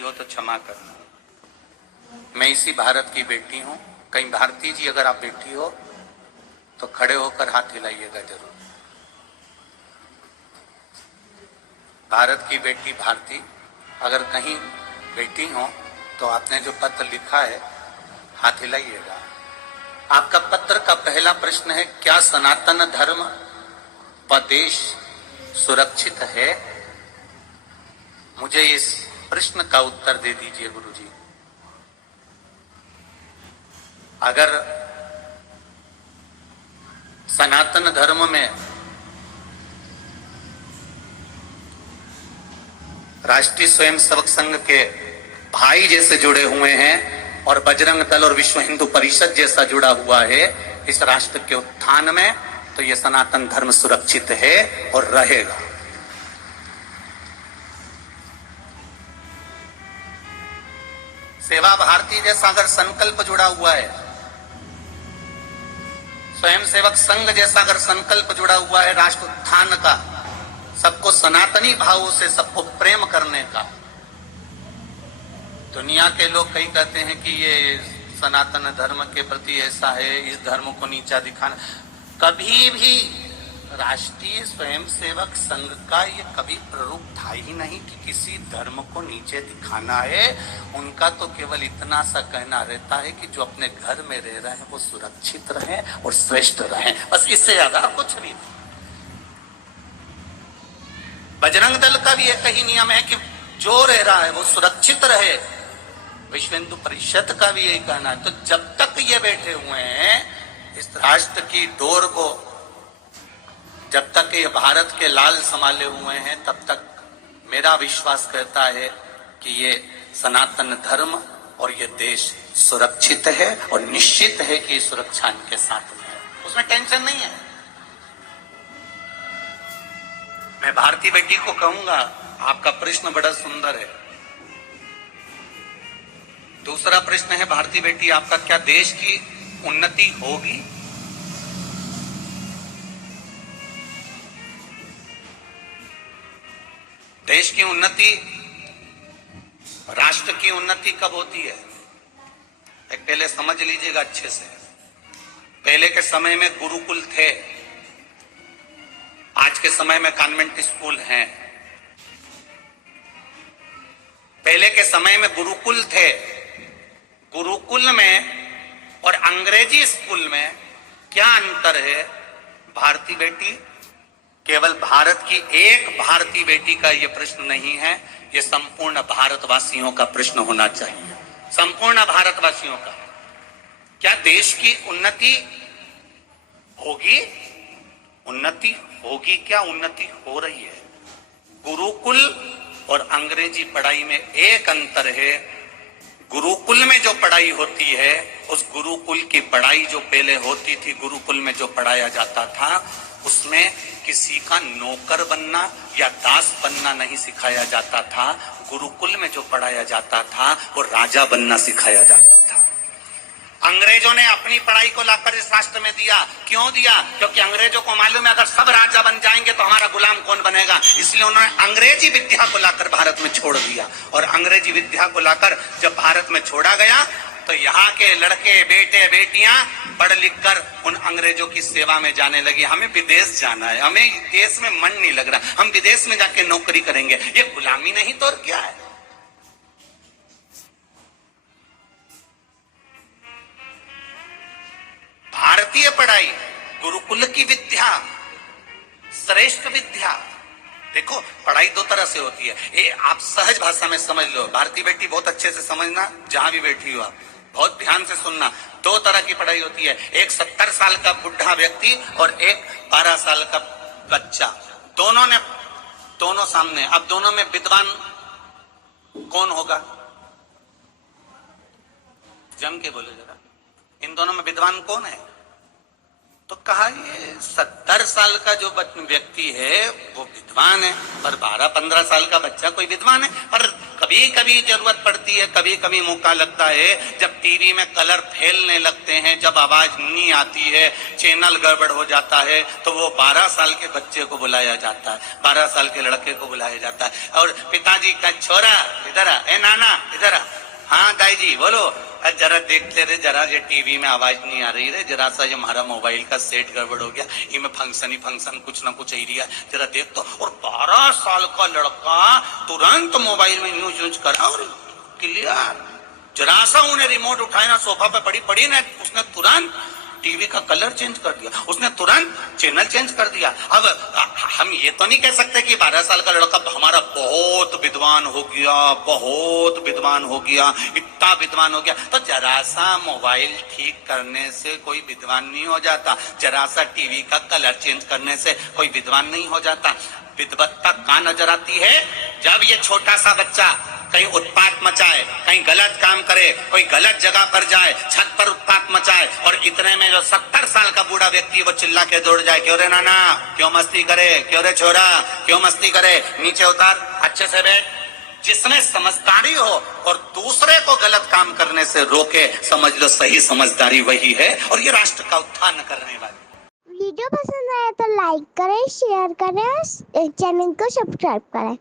हो तो क्षमा करना। मैं इसी भारत की बेटी हूं। कहीं भारती जी अगर आप बेटी हो तो खड़े होकर हाथ हिलाइएगा जरूर। भारत की बेटी भारती अगर कहीं बेटी हो तो आपने जो पत्र लिखा है हाथ हिलाइएगा। आपका पत्र का पहला प्रश्न है, क्या सनातन धर्म व देश सुरक्षित है? मुझे इस प्रश्न का उत्तर दे दीजिए गुरुजी। अगर सनातन धर्म में राष्ट्रीय स्वयंसेवक संघ के भाई जैसे जुड़े हुए हैं और बजरंग दल और विश्व हिंदू परिषद जैसा जुड़ा हुआ है इस राष्ट्र के उत्थान में, तो यह सनातन धर्म सुरक्षित है और रहेगा। सेवा भारती जैसा अगर संकल्प जुड़ा हुआ है, स्वयंसेवक संघ जैसा अगर संकल्प जुड़ा हुआ है राष्ट्र उत्थान का, सबको सनातनी भावों से सबको प्रेम करने का। दुनिया के लोग कई कहते हैं कि ये सनातन धर्म के प्रति ऐसा है, इस धर्म को नीचा दिखाना। कभी भी राष्ट्रीय स्वयंसेवक संघ का ये कभी प्ररूप था ही नहीं कि किसी धर्म को नीचे दिखाना है। उनका तो केवल इतना सा कहना रहता है कि जो अपने घर में रह रहे हैं वो सुरक्षित रहें और श्रेष्ठ रहें, बस इससे ज्यादा कुछ नहीं। बजरंग दल का भी एक ही नियम है कि जो रह रहा है वो सुरक्षित रहे। विश्व हिंदू परिषद का भी यही कहना है। तो जब तक ये बैठे हुए हैं इस राष्ट्र की डोर को, जब तक ये भारत के लाल संभाले हुए हैं, तब तक मेरा विश्वास कहता है कि ये सनातन धर्म और ये देश सुरक्षित है और निश्चित है कि सुरक्षा इनके साथ में है, उसमें टेंशन नहीं है। मैं भारती बेटी को कहूंगा, आपका प्रश्न बड़ा सुंदर है। दूसरा प्रश्न है भारती बेटी आपका, क्या देश की उन्नति होगी? देश की उन्नति, राष्ट्र की उन्नति कब होती है? एक पहले समझ लीजिएगा अच्छे से। पहले के समय में गुरुकुल थे, आज के समय में कॉन्वेंट स्कूल हैं। पहले के समय में गुरुकुल थे, गुरुकुल में और अंग्रेजी स्कूल में क्या अंतर है भारती बेटी? केवल भारत की एक भारतीय बेटी का यह प्रश्न नहीं है, यह संपूर्ण भारतवासियों का प्रश्न होना चाहिए। संपूर्ण भारतवासियों का। क्या देश की उन्नति होगी? उन्नति होगी क्या? उन्नति हो रही है। गुरुकुल और अंग्रेजी पढ़ाई में एक अंतर है। गुरुकुल में जो पढ़ाई होती है, उस गुरुकुल की पढ़ाई जो पहले होती थी, गुरुकुल में जो पढ़ाया जाता था, उसमें किसी का नौकर बनना या दास बनना नहीं सिखाया जाता था। गुरुकुल में जो पढ़ाया जाता था वो राजा बनना सिखाया जाता था। अंग्रेजों ने अपनी पढ़ाई को लाकर इस राष्ट्र में दिया। क्यों दिया? क्योंकि अंग्रेजों को मालूम है अगर सब राजा बन जाएंगे तो हमारा गुलाम कौन बनेगा। इसलिए उन्होंने अंग्रेजी विद्या को लाकर भारत में छोड़ दिया। और अंग्रेजी विद्या को लाकर जब भारत में छोड़ा गया तो यहाँ के लड़के बेटे बेटियां पढ़ लिख कर उन अंग्रेजों की सेवा में जाने लगी। हमें विदेश जाना है, हमें देश में मन नहीं लग रहा, हम विदेश में जाके नौकरी करेंगे। ये गुलामी नहीं तो और क्या है? भारतीय पढ़ाई, गुरुकुल की विद्या, श्रेष्ठ विद्या। देखो पढ़ाई दो तरह से होती है, ये आप सहज भाषा में समझ लो। भारती बेटी बहुत अच्छे से समझना, जहां भी बैठी हो बहुत ध्यान से सुनना। दो तरह की पढ़ाई होती है, एक 70 साल का बुढ़ा व्यक्ति और एक 12 साल का बच्चा। दोनों सामने। अब दोनों में विद्वान कौन होगा? जम के बोले जरा, इन दोनों में विद्वान कौन है? तो कहा ये 70 साल का जो व्यक्ति है वो विद्वान है, पर 12-15 साल का बच्चा कोई विद्वान है। पर कभी कभी जरूरत पड़ती है, कभी कभी मौका लगता है जब टीवी में कलर फैलने लगते हैं, जब आवाज नहीं आती है, चैनल गड़बड़ हो जाता है, तो वो 12 साल के बच्चे को बुलाया जाता है, 12 साल के लड़के को बुलाया जाता है, और पिताजी का छोरा इधर आ, ए नाना इधर आ, हाँ दाई जी बोलो, जरा देखते रहे, जरा ये टीवी में आवाज नहीं आ रही रे, जरा सा ये हमारा मोबाइल का सेट गड़बड़ हो गया, इनमें फंक्शन ही फंक्शन कुछ ना कुछ एरिया, जरा देख तो। और 12 साल का लड़का तुरंत मोबाइल में न्यूज यूज करा और क्लियर, जरा सा उन्हें रिमोट उठाया ना, सोफा पे पड़ी पड़ी ना, उसने तुरंत टीवी का कलर चेंज कर दिया, उसने तुरंत चैनल चेंज कर दिया। अब हम ये तो नहीं कह सकते कि 12 साल का लड़का हमारा बहुत विद्वान हो गया, बहुत विद्वान हो गया, इतना विद्वान हो गया, तो जरा सा मोबाइल ठीक करने से कोई विद्वान नहीं हो जाता, जरा सा टीवी का कलर चेंज करने से कोई विद्वान नहीं हो जाता। विद्वत्ता कहाँ नजर आती है? जब ये छोटा सा बच्चा कहीं उत्पात मचाए, कहीं गलत काम करे, कोई गलत जगह पर जाए, छत पर उत्पात मचाए, और इतने में जो 70 साल का बूढ़ा व्यक्ति वो चिल्ला के दौड़ जाए, क्यों रे नाना, क्यों मस्ती करे, क्यों रे छोरा, क्यों मस्ती करे, नीचे उतार, अच्छे से बैठ। जिसमें समझदारी हो और दूसरे को गलत काम करने से रोके, समझ लो सही समझदारी वही है, और ये राष्ट्र का उत्थान करने वाली। वीडियो पसंद आया तो लाइक करें, शेयर करें और चैनल को सब्सक्राइब करें।